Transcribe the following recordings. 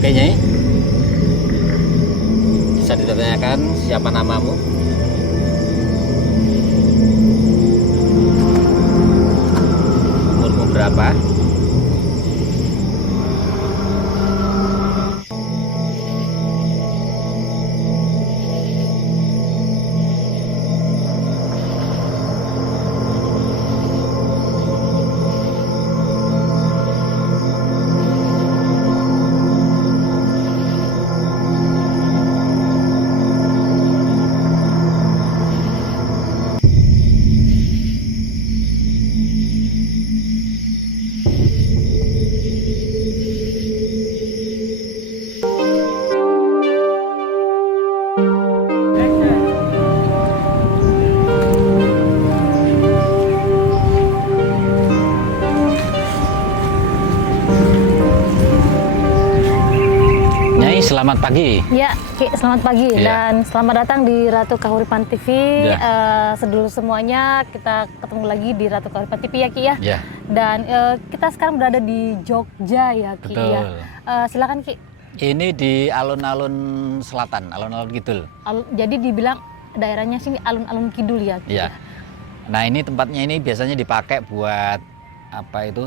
Oke Nyai, bisa ditanyakan siapa namamu? Umurmu berapa? Selamat pagi. Ya, Ki, selamat pagi dan selamat datang di Ratu Kahuripan TV. Sedulur semuanya, kita ketemu lagi di Ratu Kahuripan TV ya Ki ya. Dan kita sekarang berada di Jogja ya Ki. Betul. Ya. Silakan Ki. Ini di alun-alun selatan, alun-alun kidul. Jadi dibilang daerahnya sini alun-alun kidul ya Ki. Iya. Nah ini tempatnya ini biasanya dipakai buat apa itu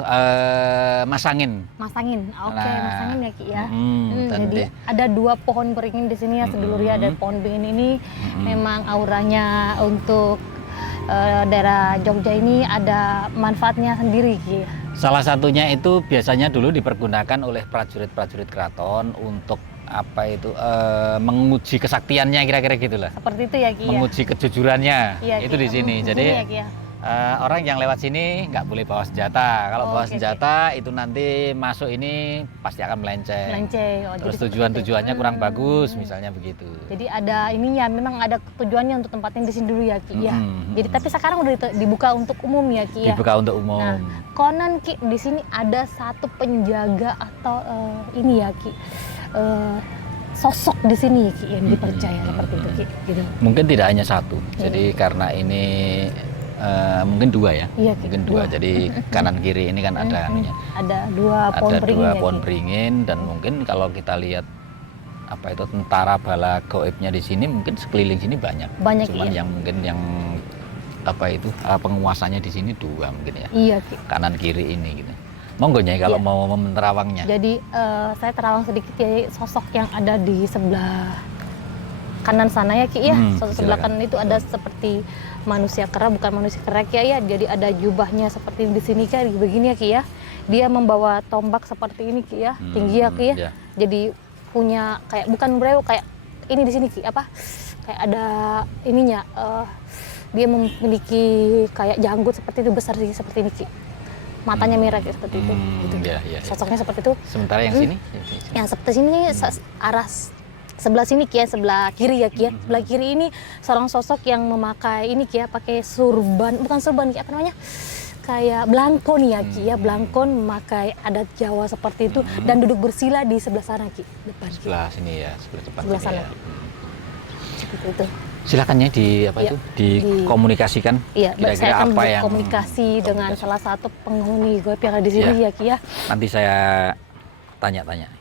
masangin. Masangin, oke, masangin ya Ki ya. Jadi Jadi ada dua pohon beringin di sini ya sedulur ya. Dan pohon beringin ini memang auranya untuk daerah Jogja ini ada manfaatnya sendiri Ki. Salah satunya itu biasanya dulu dipergunakan oleh prajurit-prajurit keraton untuk apa itu menguji kesaktiannya kira-kira gitulah. Seperti itu ya Ki. Menguji kejujurannya ya, itu di sini. Jadi ya, Ki, ya. Orang yang lewat sini nggak boleh bawa senjata. Kalau bawa senjata itu nanti masuk ini pasti akan melenceng. Terus tujuannya kurang bagus, misalnya begitu. Jadi ada ininya, memang ada tujuannya untuk tempatnya di sini dulu ya Ki. Ya. Jadi tapi sekarang udah dibuka untuk umum ya Ki. Ya. Dibuka untuk umum. Nah, konon Ki di sini ada satu penjaga atau ini ya Ki. Sosok di sini Ki yang dipercaya seperti itu Ki. Gitu. Mungkin tidak hanya satu. Jadi karena ini mungkin dua ya, mungkin dua. Jadi kanan kiri ini kan ada anunya. Ada dua pohon beringin dan mungkin kalau kita lihat apa itu tentara bala gaibnya di sini mungkin sekeliling sini banyak. Cuman yang mungkin yang apa itu penguasanya di sini dua mungkin ya. Iya Ki. Kanan kiri ini gitu. Monggo Nyai kalau mau menerawangnya. Jadi saya terawang sedikit ya sosok yang ada di sebelah kanan sana ya Ki ya. Sebelah kanan itu ada seperti manusia kera, bukan manusia kera Ki ya. Jadi ada jubahnya seperti di sini Ki, begini ya Ki ya. Dia membawa tombak seperti ini Ki ya, tinggi ya Ki ya. Jadi punya kayak bukan breu kayak ini di sini Ki apa? Kayak ada ininya dia memiliki kayak janggut seperti itu, besar sih seperti ini Ki. Matanya merah kayak seperti itu. Gitu. Iya. Sosoknya seperti itu. Sementara yang sini? Yang seperti sini arah sebelah sini Ki ya, sebelah kiri ya Ki ya. Sebelah kiri ini seorang sosok yang memakai ini Ki ya, pakai surban, bukan surban Ki, apa namanya? Kayak belangkon ya Ki ya, belangkon memakai adat Jawa seperti itu dan duduk bersila di sebelah sana Ki, depan Ki. Sebelah sini ya, sebelah depan Sebelah sini sana ya. Ki. Seperti itu. Silakan ya dikomunikasikan. Iya, Kira-kira saya akan apa yang berkomunikasi dengan salah satu penghuni goib yang ada di sini ya Ki ya. Nanti saya tanya-tanya.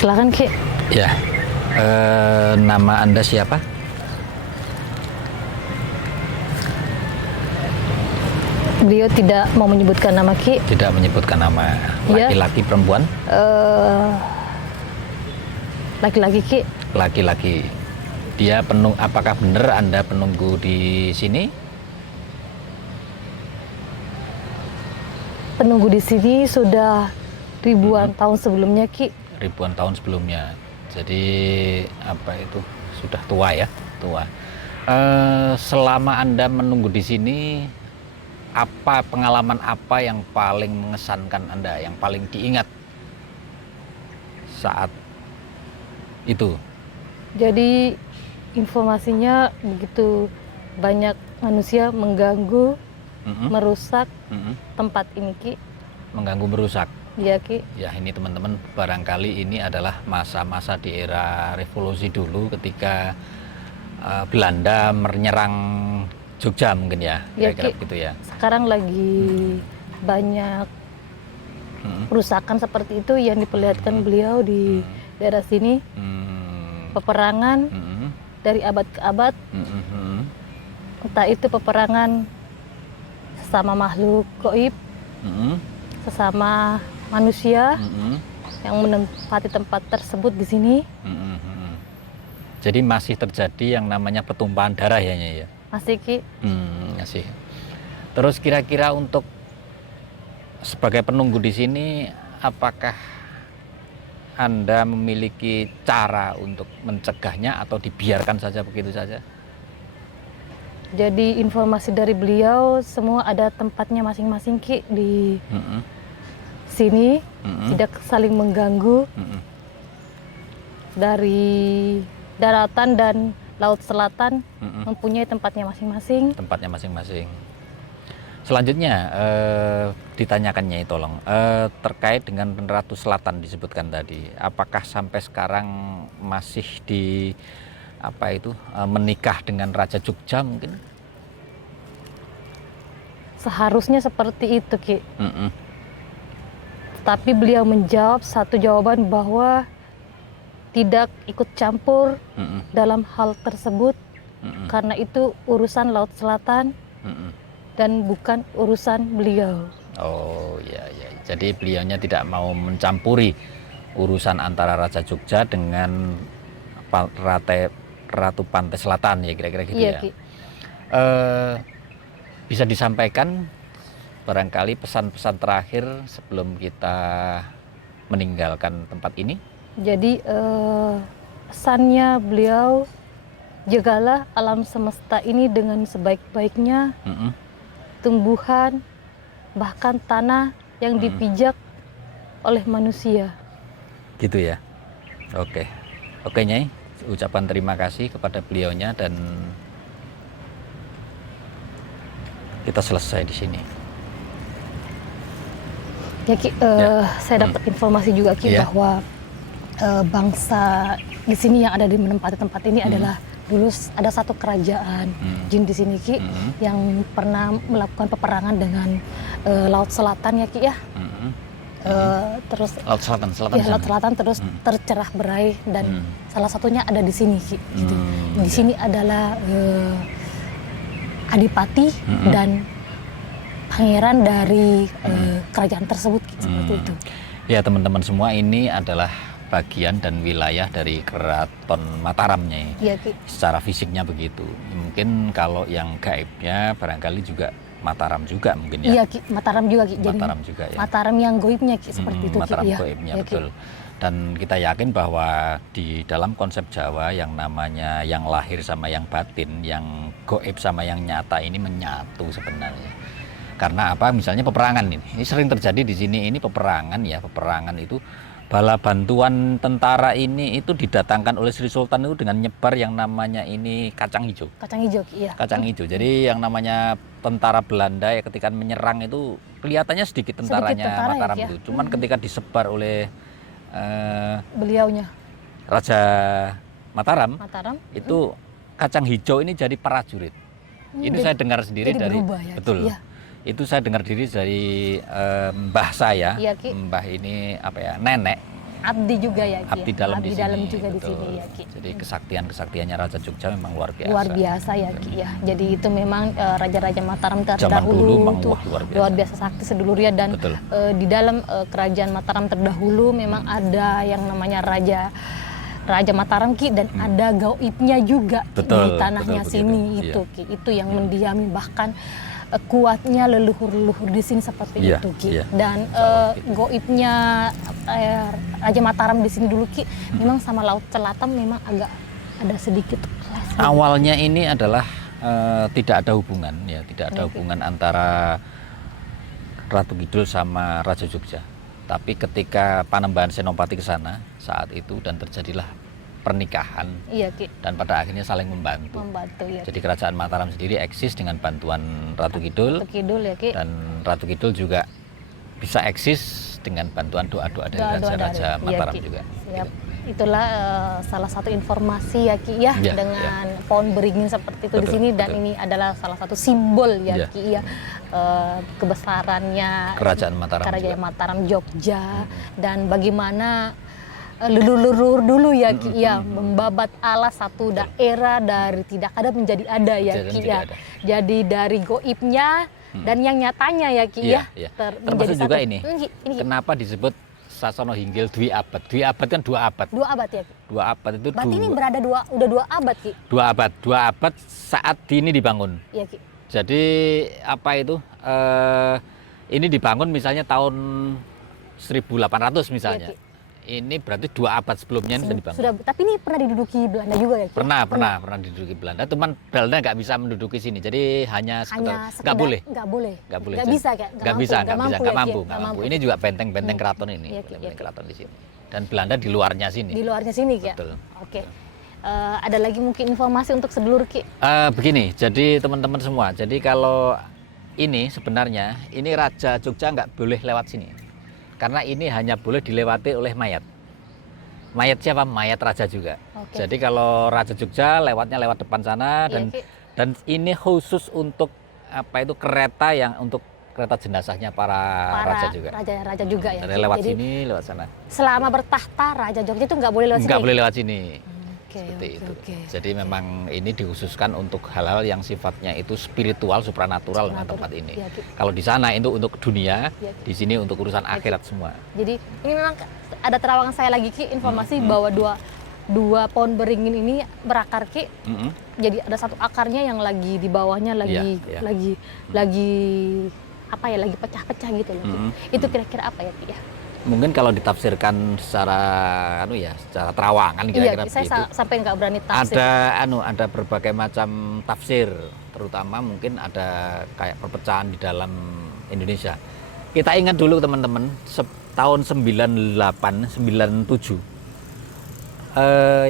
Silakan Ki. Ya, nama Anda siapa? Beliau tidak mau menyebutkan nama Ki. Tidak menyebutkan nama. Laki-laki, perempuan? Laki-laki Ki. Laki-laki. Dia apakah benar Anda penunggu di sini? Penunggu di sini sudah ribuan tahun sebelumnya Ki. Ribuan tahun sebelumnya. Jadi apa itu sudah tua ya, tua. Selama Anda menunggu di sini, apa pengalaman apa yang paling mengesankan Anda, yang paling diingat saat itu? Jadi informasinya begitu banyak manusia mengganggu, merusak tempat ini Ki. Mengganggu, merusak. Iya Ki. Ya ini teman-teman, barangkali ini adalah masa-masa di era revolusi dulu ketika Belanda menyerang Jogja mungkin ya, kira-kira begitu ya. Sekarang lagi banyak perusakan seperti itu yang diperlihatkan beliau di daerah sini. Peperangan dari abad ke abad. Entah itu peperangan sesama makhluk gaib, sesama manusia yang menempati tempat tersebut di sini. Jadi masih terjadi yang namanya pertumpahan darah ya Nyai ya? Masih Ki. Masih. Terus kira-kira untuk sebagai penunggu di sini, apakah Anda memiliki cara untuk mencegahnya atau dibiarkan saja begitu saja? Jadi informasi dari beliau semua ada tempatnya masing-masing Ki di sini, tidak saling mengganggu. Dari daratan dan laut selatan mempunyai tempatnya masing-masing. Tempatnya masing-masing. Selanjutnya ditanyakannya tolong terkait dengan Ratu Selatan disebutkan tadi, apakah sampai sekarang masih di menikah dengan Raja Jogja mungkin? Seharusnya seperti itu Ki. Tapi beliau menjawab satu jawaban bahwa tidak ikut campur dalam hal tersebut karena itu urusan Laut Selatan dan bukan urusan beliau. Oh ya. Jadi beliaunya tidak mau mencampuri urusan antara Raja Jogja dengan Ratu Pantai Selatan ya, kira-kira gitu ya. Ki. Bisa disampaikan barangkali pesan-pesan terakhir sebelum kita meninggalkan tempat ini? Jadi pesannya beliau, jagalah alam semesta ini dengan sebaik-baiknya, tumbuhan, bahkan tanah yang dipijak oleh manusia. Gitu ya. Oke Nyai, ucapan terima kasih kepada beliaunya dan kita selesai di sini. Ya Ki, saya dapat informasi juga Ki bahwa bangsa di sini yang ada di menempati tempat ini adalah dulu ada satu kerajaan jin di sini Ki yang pernah melakukan peperangan dengan Laut Selatan ya Ki ya. Terus Laut Selatan Laut Selatan terus tercerah berai dan salah satunya ada di sini Ki. Gitu. Di sini adalah adipati dan pangeran dari kerajaan tersebut Ki, seperti itu. Ya teman-teman semua, ini adalah bagian dan wilayah dari Keraton Mataramnya. Iya, Ki. Secara fisiknya begitu. Mungkin kalau yang gaibnya barangkali juga Mataram juga mungkin ya. Iya, Ki. Mataram juga, Ki. Jadi Mataram juga ya. Mataram yang goibnya, Ki, seperti itu, Ki. Mataram Iya. goibnya, Iya, Ki. betul. Dan kita yakin bahwa di dalam konsep Jawa yang namanya yang lahir sama yang batin, yang goib sama yang nyata ini menyatu sebenarnya. Karena apa? Misalnya peperangan ini sering terjadi di sini. Ini peperangan ya, peperangan itu bala bantuan tentara ini itu didatangkan oleh Sri Sultan itu dengan nyebar yang namanya ini kacang hijau. Kacang hijau, Ki. Iya. Kacang hijau. Jadi yang namanya tentara Belanda ya ketika menyerang itu kelihatannya sedikit tentaranya tentara ya, Mataram Ki, ya? itu. Cuman ketika disebar oleh Beliaunya Raja Mataram, Mataram itu kacang hijau ini jadi prajurit. Ini saya dengar sendiri jadi dari berubah ya, Ki? betul. Iya. Itu saya dengar diri dari mbah saya. Iya, Ki. Mbah ini apa ya? Nenek. Abdi juga ya, Ki. Abdi dalam Abdi di dalam sini. juga di Betul. sini ya, Ki. Jadi kesaktiannya Raja Jogja memang luar biasa. Luar biasa ya, Ki, ya. Jadi itu memang raja-raja Mataram Zaman terdahulu dulu memang tuh luar biasa. sakti sedulurnya, dan Betul. di dalam kerajaan Mataram terdahulu memang ada yang namanya Raja Mataram, Ki, dan ada gaibnya juga, Ki, Betul, di tanahnya betul, sini begitu. itu, Ki. Itu yang mendiami bahkan kuatnya leluhur-leluhur di sini seperti Iya, itu, Ki. iya. Dan gaibnya Raja Mataram di sini dulu, Ki, memang sama Laut Selatan memang agak ada sedikit kelas. Awalnya ini adalah tidak ada hubungan ya, tidak ada Oke. hubungan antara Ratu Kidul sama Raja Jogja. Tapi ketika Panembahan Senopati ke sana saat itu dan terjadilah pernikahan Iya, Ki. dan pada akhirnya saling membantu. Membantu ya. Jadi kerajaan Mataram sendiri eksis dengan bantuan Ratu Kidul, Ratu Kidul ya, Ki. dan Ratu Kidul juga bisa eksis dengan bantuan doa-doa dari Doa-doa Raja-Raja dari- Mataram iya, Ki. juga. Siap. Itulah salah satu informasi ya, Ki, ya, Iya, dengan pohon beringin seperti itu di Betul, sini, dan betul. ini adalah salah satu simbol ya, Iya. Ki, ya, kebesarannya Kerajaan Mataram Kerajaan juga. Mataram Jogja, dan bagaimana leluhur dulu ya, Ki, ya, membabat alas satu daerah dari tidak ada menjadi ada ya, Jadi Ki, menjadi ya. ada. Jadi dari goibnya dan yang nyatanya ya, Ki, Iya, ya, iya. menjadi Termasuk juga satu. ini. Ki, Kenapa disebut Sasono Hinggil Dwi Abad? Dwi Abad kan 2 abad. 2 abad ya, Ki. 2 abad itu Berarti ini berada udah 2 abad, Ki. 2 abad. 2 abad saat ini dibangun. Iya, Ki. Jadi apa itu? Ini dibangun misalnya tahun 1800 misalnya. Iya, Ki. Ini berarti 2 abad sebelumnya ini sudah dibangun. Sudah, tapi ini pernah diduduki Belanda juga ya, Ki? Pernah diduduki Belanda. Cuman Belanda nggak bisa menduduki sini. Jadi hanya Hanya sekedar nggak boleh. Nggak boleh. Nggak boleh. Nggak bisa, kayak Nggak bisa, nggak mampu. mampu. Ini juga benteng keraton ini, Iya, Ki, benteng iya, Ki. keraton di sini. Dan Belanda di luarnya sini. Di luarnya sini, Ki. Ya? Betul. Oke. Ada lagi mungkin informasi untuk sedulur, Ki? Begini, jadi teman-teman semua. Jadi kalau ini sebenarnya ini Raja Jogja nggak boleh lewat sini, karena ini hanya boleh dilewati oleh mayat. Mayat siapa? Mayat raja juga. Oke. Jadi kalau Raja Jogja lewatnya lewat depan sana, Iya, Ki. dan ini khusus untuk apa itu kereta yang untuk kereta jenazahnya para raja juga. Raja juga ya. Jadi Ki? lewat Jadi, sini, lewat sana. selama bertahta Raja Jogja itu nggak boleh lewat sini. Nggak boleh lewat sini. Oke, Seperti oke, itu. oke. Jadi memang ini dikhususkan untuk hal-hal yang sifatnya itu spiritual, supranatural dengan tempat ini. Iya, Ki. Kalau di sana itu untuk dunia, Iya, Ki. di sini untuk urusan Iya, Ki. akhirat semua. Jadi ini memang ada terawangan saya lagi, Ki, informasi bahwa dua pohon beringin ini berakar, Ki. Mm-mm. Jadi ada satu akarnya yang lagi di bawahnya lagi Iya, iya. lagi apa ya, lagi pecah-pecah gitu loh, Ki. Itu kira-kira apa ya, Ki, ya? Mungkin kalau ditafsirkan secara secara terawangan kira-kira Iya, saya begitu. sampai nggak berani tafsir. Ada berbagai macam tafsir, terutama mungkin ada kayak perpecahan di dalam Indonesia. Kita ingat dulu teman-teman, tahun 98, 97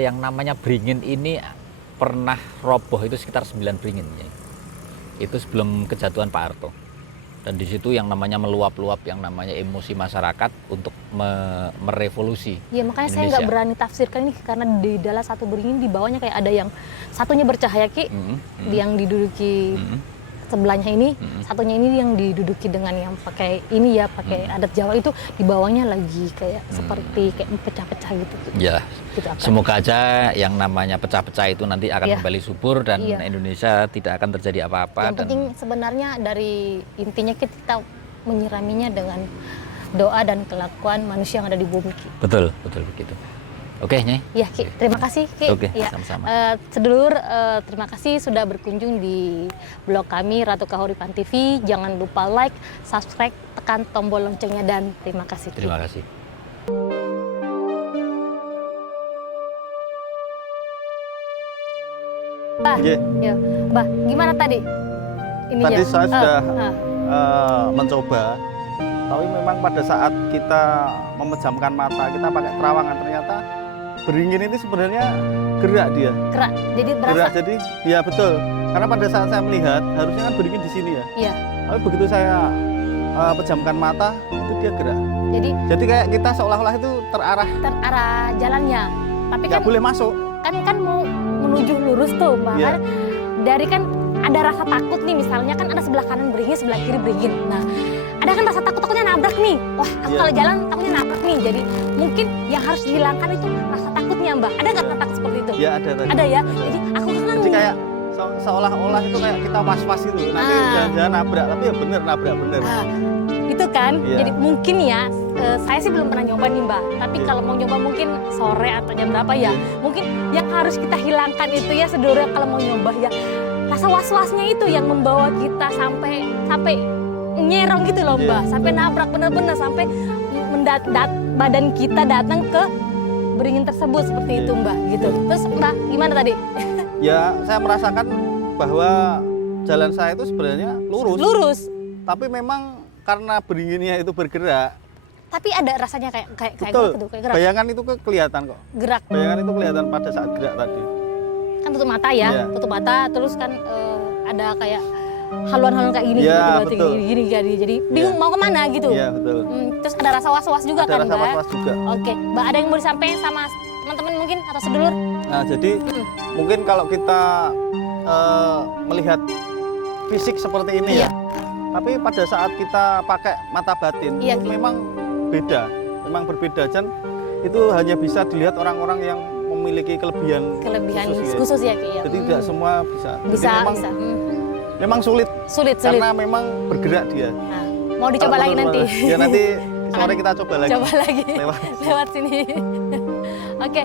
yang namanya beringin ini pernah roboh itu sekitar 9 beringin. Itu sebelum kejatuhan Pak Harto. Dan di situ yang namanya meluap-luap, yang namanya emosi masyarakat untuk merevolusi. Ya makanya saya Indonesia. nggak berani tafsirkan ini, karena di dalam satu beringin di bawahnya kayak ada yang satunya bercahaya, Ki, yang diduduki sebelahnya ini, satunya ini yang diduduki dengan yang pakai ini ya, pakai adat Jawa, itu di bawahnya lagi kayak seperti kayak pecah-pecah gitu. Ya, Gitu akan. semoga aja yang namanya pecah-pecah itu nanti akan Iya. kembali subur dan Iya. Indonesia tidak akan terjadi apa-apa. Yang penting sebenarnya dari intinya kita menyiraminya dengan doa dan kelakuan manusia yang ada di bumi, Ki. Betul begitu. Oke, Nyai. Ya, Ki. Terima kasih, Ki. Oke, Ya. sama-sama. Sedulur, terima kasih sudah berkunjung di blog kami Ratu Kahuripan TV. Jangan lupa like, subscribe, tekan tombol loncengnya dan terima kasih, Ki. Terima kasih. Bah, ya, Bah, gimana tadi? Tadi saya sudah mencoba, tapi memang pada saat kita memejamkan mata, kita pakai terawangan, ternyata beringin itu sebenarnya gerak dia. Gerak, jadi berasa. Gerak, jadi ya betul. Karena pada saat saya melihat, harusnya kan beringin di sini ya. Iya. Tapi begitu saya pejamkan mata, itu dia gerak. Jadi kayak kita seolah-olah itu terarah jalannya. Tapi nggak kan boleh masuk. Kan mau menuju lurus tuh, Mbak. Iya. Kan dari kan ada rasa takut nih, misalnya kan ada sebelah kanan beringin, sebelah kiri beringin. Nah, ada kan rasa takutnya nabrak nih. Wah, aku kalau jalan takutnya nabrak nih. Jadi mungkin yang harus dihilangkan itu rasa takutnya, Mbak. Ada nggak rasa takut seperti itu? Ya ada tadi. Ada ya. Ada. Jadi aku kan Jadi kayak seolah-olah itu kayak kita was-was itu. Nanti jangan-jangan nabrak, tapi ya bener nabrak bener. Itu kan. Iya. Jadi mungkin ya, saya sih belum pernah nyoba nih, Mbak. Tapi kalau mau nyoba mungkin sore atau jam berapa ya. Mungkin yang harus kita hilangkan itu ya, sedulur, kalau mau nyoba ya. Rasa was-wasnya itu yang membawa kita sampai nyerong gitu loh, Mbak. Sampai nabrak bener-bener, sampai badan kita datang ke beringin tersebut seperti itu, Mbak, gitu. Terus Mbak gimana tadi? Ya, saya merasakan bahwa jalan saya itu sebenarnya lurus. Tapi memang karena beringinnya itu bergerak. Tapi ada rasanya kayak Betul. gitu, kayak gerak. Bayangan itu kelihatan kok. Gerak. Bayangan itu kelihatan pada saat gerak tadi. Kan tutup mata ya, Iya. tutup mata, terus kan ada kayak haluan-haluan kayak gini, Iya, gitu, betul. gini, jadi bingung mau kemana gitu. Iya, betul. Terus ada rasa was-was juga Ada kan, rasa Mbak? was-was juga. Oke, Mbak, ada yang mau disampaikan sama teman-teman mungkin atau sedulur? Nah, jadi mungkin kalau kita melihat fisik seperti ini Iya. ya, tapi pada saat kita pakai mata batin, Iya, itu Ki. memang beda, memang berbeda. Dan itu hanya bisa dilihat orang-orang yang memiliki kelebihan khusus ya, Ki, ya. Jadi tidak semua bisa. Jadi Bisa. memang sulit Sulit. karena memang bergerak dia. Nah, mau dicoba Kalau lagi menurut nanti. saya. Ya nanti sore kita coba lagi. Coba lagi Lewat. lewat sini. Oke.